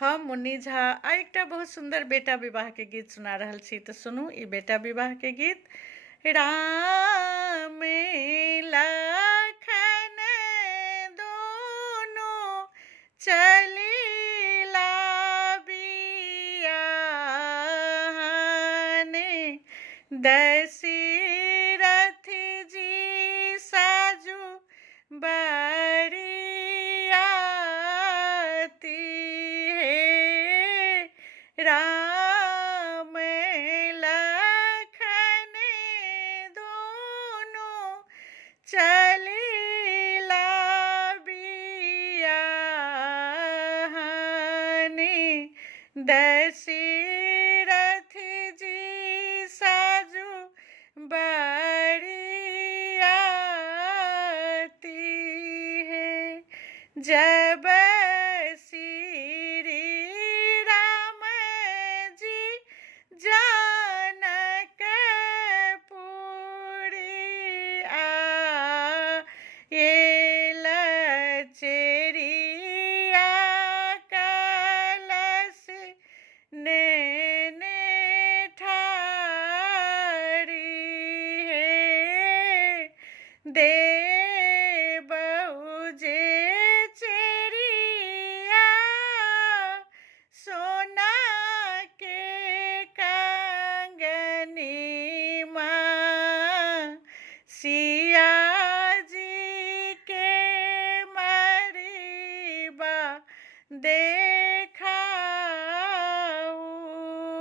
हम मुन्नी झा आ एकटा बहुत सुंदर बेटा विवाह के गीत सुना रहल छी। तऽ सुनू ई बेटा विवाह के गीत। राम लखन दोनों चलिला बियाहने, दशरथ जी साजू बरियाती हे। राम लखन दोनों चलिला बियाहने, दशरथ जी साजू बरियाती है। जब श्री राम जी जनकपुरी आयल, चेरिया कलश नेने ठारी हे। देबहु जे चेरिया सोना के कंगनी माँ, सिया जी के मरीबा देखाऊ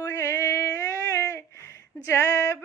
हे। जब